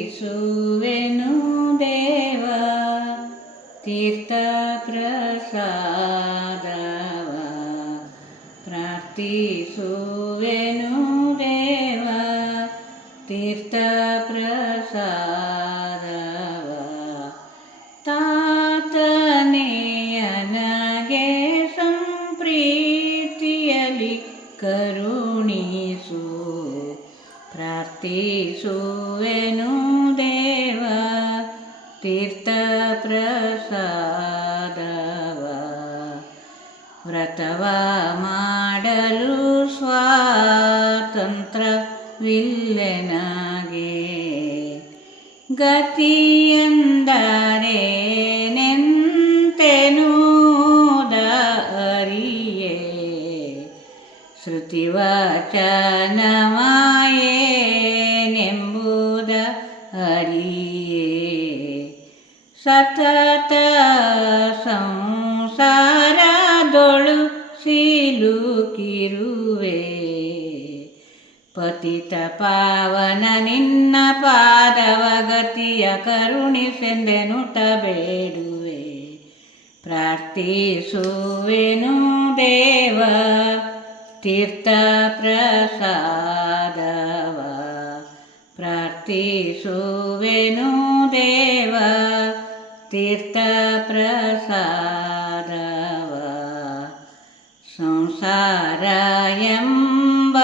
ಪ್ರಾರ್ಥಿಸುವೆನು ದೇವ ತೀರ್ಥ ಪ್ರಸಾದವ ಪ್ರಾರ್ಥಿಸುವೆನು ದೇವ ತೀರ್ಥ ಪ್ರಸಾದವ ಪ್ರಾರ್ಥಿಸುವೆನು ದೇವ ತೀರ್ಥ ಪ್ರಸಾದವ ವ್ರತವ ಮಾಡಲು ಸ್ವಾತಂತ್ರ್ಯವಿಲ್ಲೆನಗೆ. ಗತಿಯಂದರೆ ಶ್ರುತಿವಚನಮಾಯೇನೆಂಬುದ ಹರಿಯೇ ಸತತ ಸಂಸಾರದೊಳು ಸಿಲುಕಿರುವೆ. ಪತಿತ ಪಾವನ ನಿನ್ನ ಪಾದವಗತಿಯ ಗತಿಯ ಕರುಣಿಸೆಂದೆನುತ ಬೇಡುವೆ ಪ್ರಾರ್ಥಿಸುವೆನು ದೇವ. ತೀರ್ಥ ಪ್ರಸಾದವ ಪ್ರಾರ್ಥಿಸುವೆನು ದೇವ ತೀರ್ಥಪ್ರಸಾದವ. ಸಂಸಾರ ಎಂಬ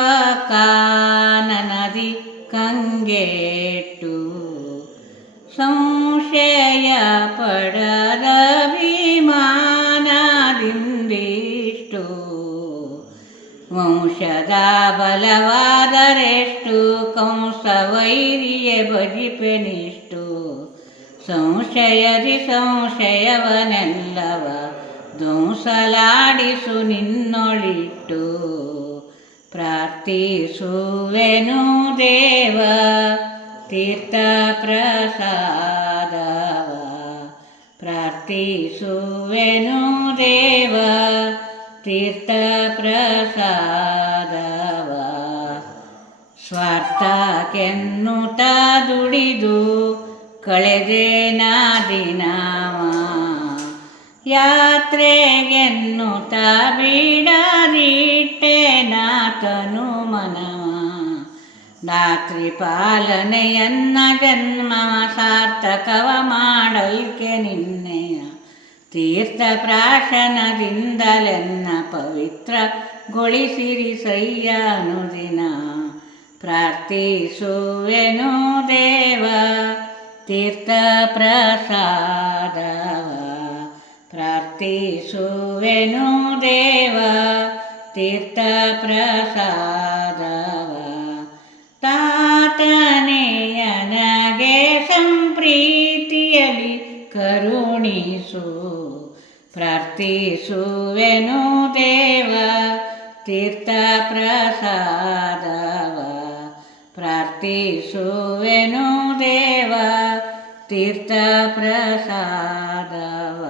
ಕಾನನದಿ ಕಂಗೆಟ್ಟು ಸಂಶಯ ಪಡದ ವಂಶದ ಬಲವಾದರೆಷ್ಟು ಕಂಸ ವೈರಿಯ ಬಜಿಪೆನಿಷ್ಟು ಸಂಶಯದಿ ಸಂಶಯವನೆಲ್ಲವ ಧ್ವಂಸಲಾಡಿಸು ನಿನ್ನೊಳಿಟ್ಟು. ಪ್ರಾರ್ಥಿಸುವೆನು ದೇವ ತೀರ್ಥ ಪ್ರಸಾದವ ಪ್ರಾರ್ಥಿಸುವೆನು ದೇವ ತೀರ್ಥ ಪ್ರಸಾದವ ಸ್ವಾರ್ಥಕ್ಕೆನ್ನುತ ದುಡಿದು ಕಳೆದೇನ ದಿನವ. ಯಾತ್ರೆಗೆನ್ನುತ ಬಿಡರಿಟ್ಟೆ ನಾತನು ಮನವ. ರಾತ್ರಿ ಪಾಲನೆಯನ್ನ ಜನ್ಮ ಸಾರ್ಥಕವ ಮಾಡಲ್ಕೆ ನಿನ್ನೆಯ ತೀರ್ಥ ಪ್ರಾಶನದಿಂದಲೆನ್ನ ಪವಿತ್ರಗೊಳಿಸಿರಿ ಸಯ್ಯ ಅನುದಿನ. ಪ್ರಾರ್ಥಿಸುವೆನು ದೇವ ತೀರ್ಥ ಪ್ರಸಾದವ ಪ್ರಾರ್ಥಿಸುವೆನು ದೇವ ತೀರ್ಥ ಪ್ರಸಾದವ ತಾತನೆಯನಗೆ ಸಂಪ್ರೀತಿಯಲಿ ಕರುಣಿಸು ಪ್ರಾರ್ಥಿಸುವೆನು ದೇವ ತೀರ್ಥ ಪ್ರಸಾದವ ಪ್ರಾರ್ಥಿಸುವೆನು ದೇವ ತೀರ್ಥ ಪ್ರಸಾದವ